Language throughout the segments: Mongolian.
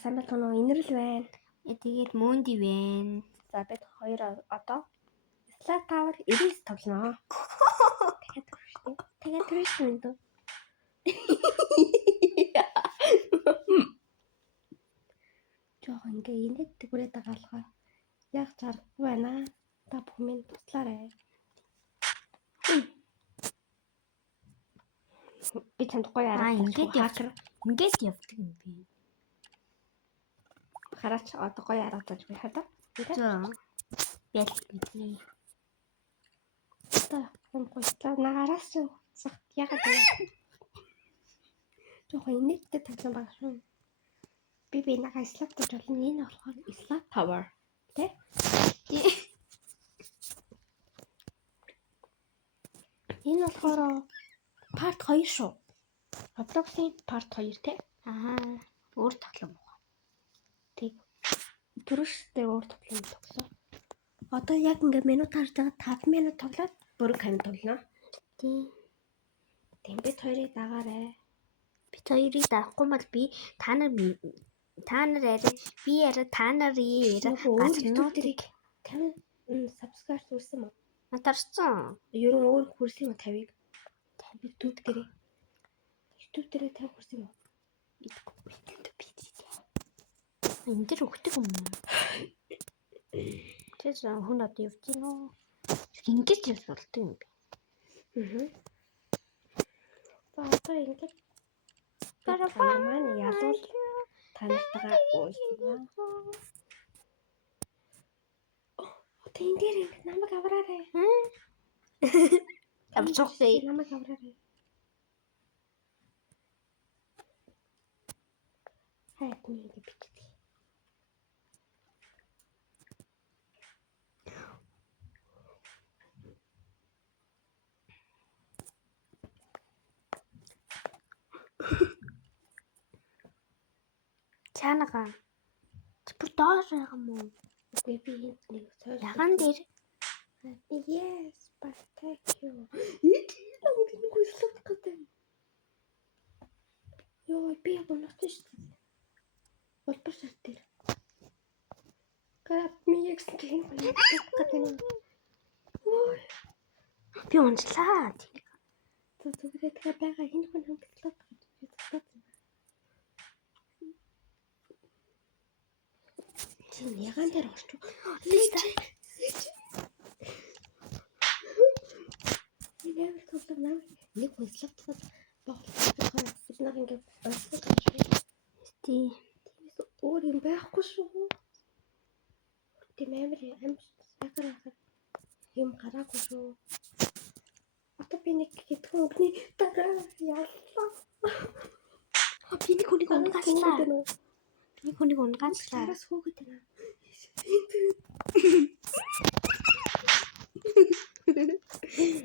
сайн байна уу? Инэрл байна. Тэгээд Мөнди байна. За бид хоёр одоо Slap Tower 99 тоглоно. Тэгээд түрш юм дөө. Жоо ингээ инээд тэгүрээд байгаа. Яг зарахгүй байна. Та бүхэн туслаарай. Би чамд гоё арга ингээд явдаг юм би. Хараач одоо гоё арга тааж би хадаа. За. Бэл бидний. Та гойтлаа нагараас уцах ягаад вэ? Жохоо инээдтэй тавьсан байгаа шүү. Би нагаа Slap гэж болно. Энэ болохоор Slap Tower. Тэ? Энэ болохоор part 2 шүү. Roblox-ийн part 2 тэ? Өөр тоглоом уу? Тэг. Түрүүштэй өөр тоглоом тогсон. Одоо яг ингээ минут харж байгаа 5 минут тоглоод бүрэг камер тоглоно. Тийм бид хоёрыг дагаарай. Бид хоёрыг даахгүй бол би та нар арай би арай та нарын газрнуудыг камер subscribe хүрсэн мө? натарсан. Ерөн өөр хүрсэн юм 50-ыг. 50 YouTube дээр. YouTube дээр 50 хүрсэн юм. Энд дэр өгдөг юм уу? Тэс хүн одоо явж гин үү? Ингэж явж болдог юм би. Одоо ингэж маань ядуул танартайгаа уулзна. Одоо энэ дээр ингэ намайг авраарай. Авчихъя. Намайг авраарай. Хайд нэг бичдэг. Чанага. Бүр доор байгаа юм уу? Үгүй би энд нэг сойр. Яган дээр. Yes, but thank you. Нэг хүслэх гэдэг. Йоо, би болооч шүү дээ. Болбор шар дээр. Гап мигс тийм гэдэг. Ой. Би унслаа. Зүгээр тэгээ байгаа хин хүн хангалттай гэж. Чин яган дээр орчих. Энэ тоглоом нам нэг хүслэхтэй боолтой бид ингээ онцлог гэж. Тийм өөр юм байхгүй шүү. Тийм амар сайхан юм гараагүй шүү. Одоо би нэг хэдхэн өглөө дараа яллаа. би нэг хүнийг унгаслаа. Би хүнийг унгаслаа. Араас хөөгд байна.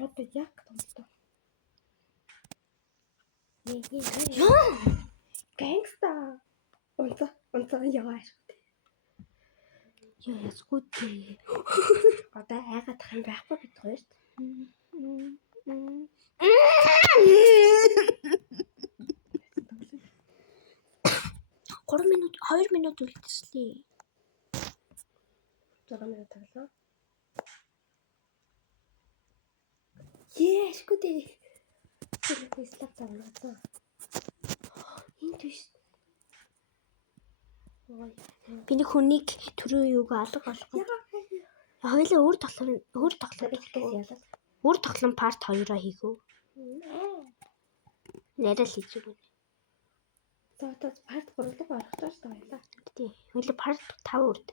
Одоо яг томтой. Яа. Гангста. Онцоо явааш. Яа ясгүйтэй. Одоо айгаад тах юм байхгүй бид хоёр шүү дээ. 3 минут 2 минут үлдсэн. 6 минут таглаа. Yes, good day. Би Slap тавлаа. Энд биш. Би нэг хүнийг түрүү юуг алга болгоо. Хоёлаа өөр тоглоом part 2-аа хийгөө. Яриа л хийж өгнө. За одоо part 3-ыг орохтой шүү дээ. Тий. Хоёлаа part 5 үрд.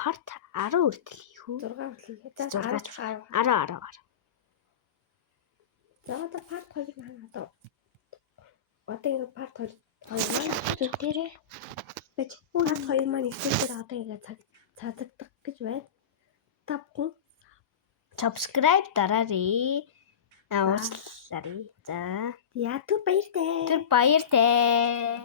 Part 10 үрдэл хийх үү? 6 үрдэл. За 10. За одоо part 2 маань одоо ингэ part 2 маань дээрээ бич part 2 маань ихтэй одоо ингэ цаадагдах гэж байна. Та бүхэн subscribe дараарай. Уучлаарай. За. яа түр баяртай. Түр баяртай.